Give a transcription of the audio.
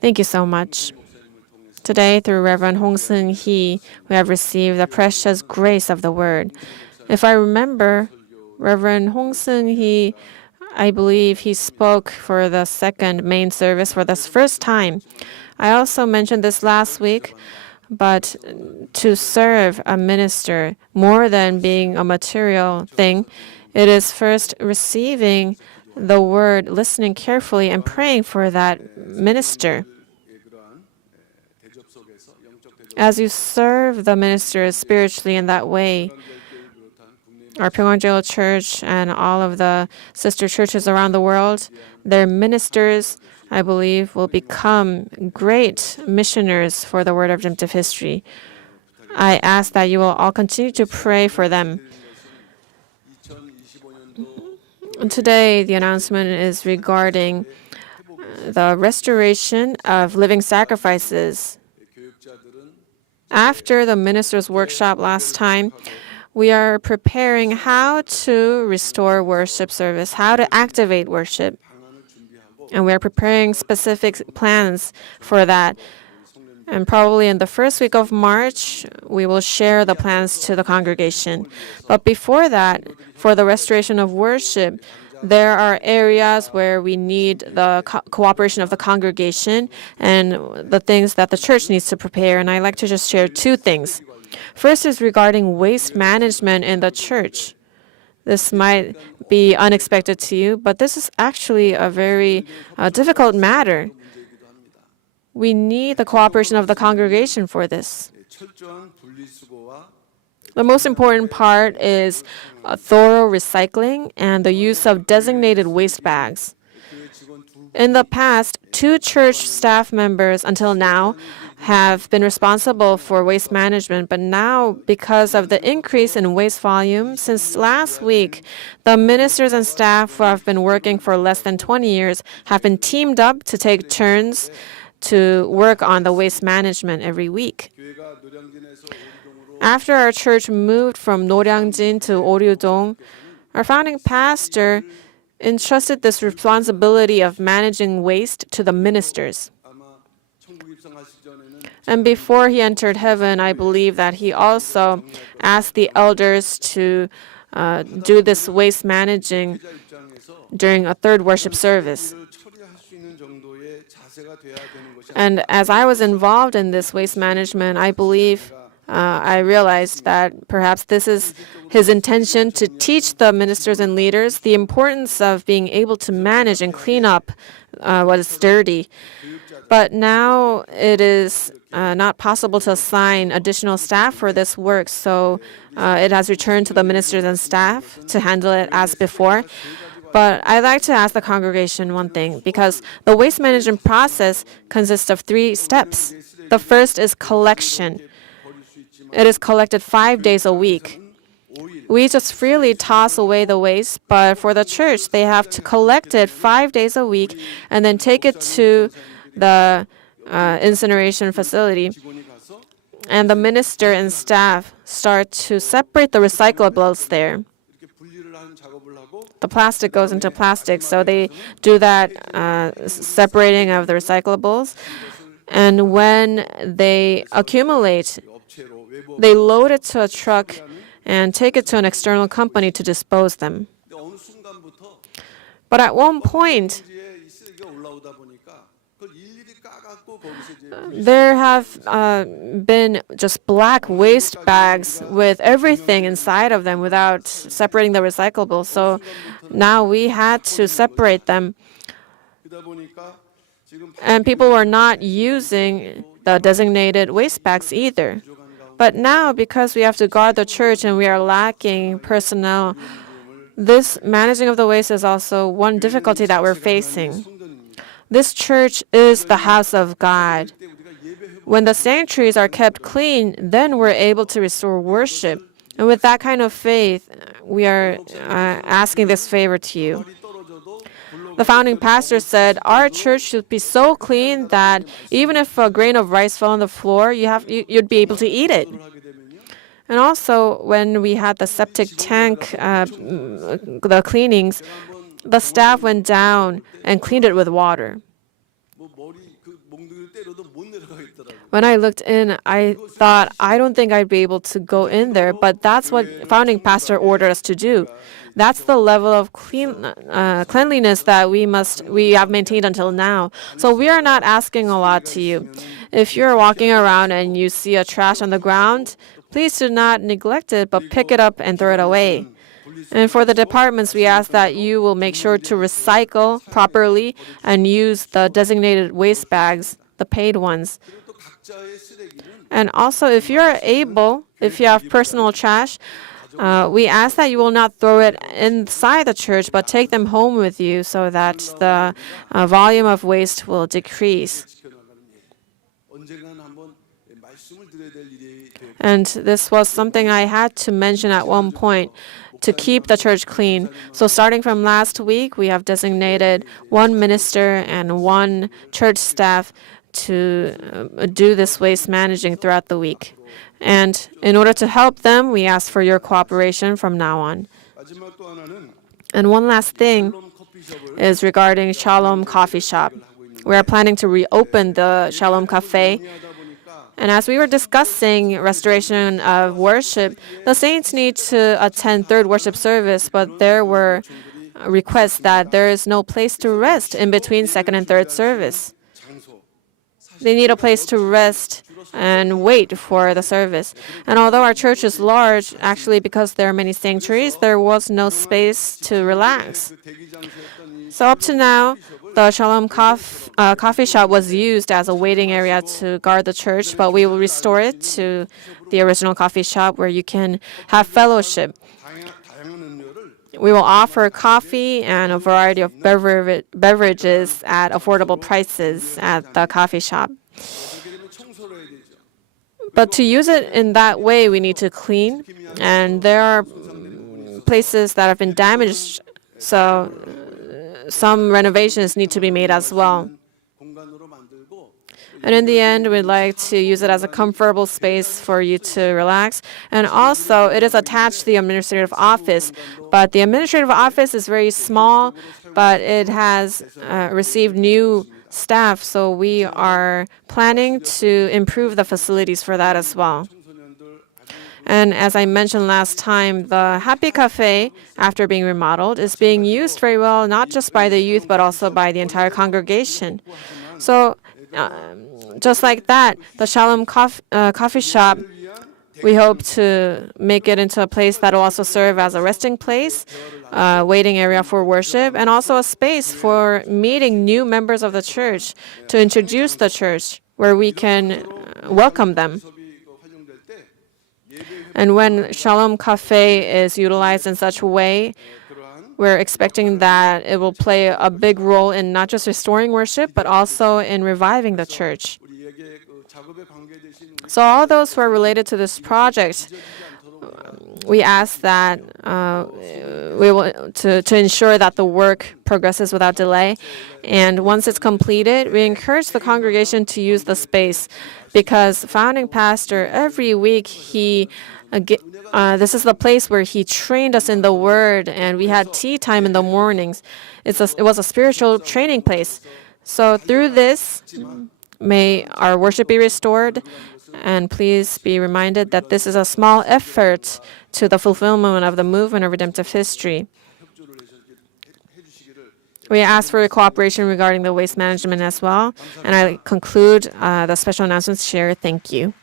Thank you so much. Today, through Reverend Hong Seung-hee, we have received the precious grace of the Word. If I remember, Reverend Hong Seung-hee, I believe he spoke for the second main service for the first time. I also mentioned this last week, but to serve a minister, more than being a material thing, it is first receiving the Word, listening carefully, and praying for that minister. As you serve the ministers spiritually in that way, our Pyung-Kang Church and all of the sister churches around the world, their ministers, I believe, will become great missioners for the Word of Redemptive History. I ask that you will all continue to pray for them. And today, the announcement is regarding the restoration of living sacrifices. After the ministers' workshop last time, we are preparing how to restore worship service, how to activate worship. And we are preparing specific plans for that. And probably in the first week of March, we will share the plans to the congregation. But before that, for the restoration of worship, there are areas where we need the cooperation of the congregation and the things that the church needs to prepare. And I'd like to just share two things. First is regarding waste management in the church. This might be unexpected to you, but this is actually a very difficult matter. We need the cooperation of the congregation for this. The most important part is thorough recycling and the use of designated waste bags. In the past, 2 church staff members until now have been responsible for waste management, but now, because of the increase in waste volume, since last week, the ministers and staff who have been working for less than 20 years have been teamed up to take turns to work on the waste management every week. After our church moved from Noryangjin to Oryudong, our founding pastor entrusted this responsibility of managing waste to the ministers. And before he entered heaven, I believe that he also asked the elders to do this waste managing during a third worship service. And as I was involved in this waste management, I believe I realized that perhaps this is his intention to teach the ministers and leaders the importance of being able to manage and clean up what is dirty. But now it is not possible to assign additional staff for this work, so it has returned to the ministers and staff to handle it as before. But I'd like to ask the congregation one thing, because the waste management process consists of 3 steps. The first is collection. It is collected 5 days a week. We just freely toss away the waste, but for the church, they have to collect it 5 days a week and then take it to the incineration facility. And the minister and staff start to separate the recyclables there. The plastic goes into plastic, so they do that separating of the recyclables. And when they accumulate, they load it to a truck and take it to an external company to dispose them. But at one point, there have been just black waste bags with everything inside of them without separating the recyclables. So now we had to separate them. And people were not using the designated waste bags either. But now, because we have to guard the church and we are lacking personnel, this managing of the waste is also one difficulty that we're facing. This church is the house of God. When the sanctuaries are kept clean, then we're able to restore worship. And with that kind of faith, we are asking this favor to you. The founding pastor said, our church should be so clean that even if a grain of rice fell on the floor, you'd be able to eat it. And also, when we had the septic tank, the cleanings, the staff went down and cleaned it with water. When I looked in, I thought, I don't think I'd be able to go in there, but that's what founding pastor ordered us to do. That's the level of cleanliness that we have maintained until now. So we are not asking a lot to you. If you're walking around and you see a trash on the ground, please do not neglect it, but pick it up and throw it away. And for the departments, we ask that you will make sure to recycle properly and use the designated waste bags, the paid ones. And also, if you're able, if you have personal trash, we ask that you will not throw it inside the church, but take them home with you so that the volume of waste will decrease. And this was something I had to mention at one point to keep the church clean. So starting from last week, we have designated one minister and one church staff to do this waste managing throughout the week. And in order to help them, we ask for your cooperation from now on. And one last thing is regarding Shalom Coffee Shop. We are planning to reopen the Shalom Cafe. And as we were discussing restoration of worship, the saints need to attend third worship service, but there were requests that there is no place to rest in between second and third service. They need a place to rest and wait for the service. And although our church is large, actually because there are many sanctuaries, there was no space to relax. So up to now, the Shalom Coffee Shop was used as a waiting area to guard the church, but we will restore it to the original coffee shop where you can have fellowship. We will offer coffee and a variety of beverages at affordable prices at the coffee shop. But to use it in that way, we need to clean, and there are places that have been damaged, so some renovations need to be made as well. And in the end, we'd like to use it as a comfortable space for you to relax. And also, it is attached to the administrative office. But the administrative office is very small, but it has received new staff. So we are planning to improve the facilities for that as well. And as I mentioned last time, the Happy Cafe, after being remodeled, is being used very well, not just by the youth, but also by the entire congregation. So just like that, the Shalom Coffee Shop, we hope to make it into a place that will also serve as a resting place, waiting area for worship, and also a space for meeting new members of the church to introduce the church where we can welcome them. And when Shalom Cafe is utilized in such a way, we're expecting that it will play a big role in not just restoring worship, but also in reviving the church. So all those who are related to this project, we ask that to ensure that the work progresses without delay. And once it's completed, we encourage the congregation to use the space, because founding pastor, every week, this is the place where he trained us in the Word, and we had tea time in the mornings. It was a spiritual training place. So through this, may our worship be restored, and please be reminded that this is a small effort to the fulfillment of the movement of redemptive history. We ask for your cooperation regarding the waste management as well. And I conclude the special announcements share. Thank you.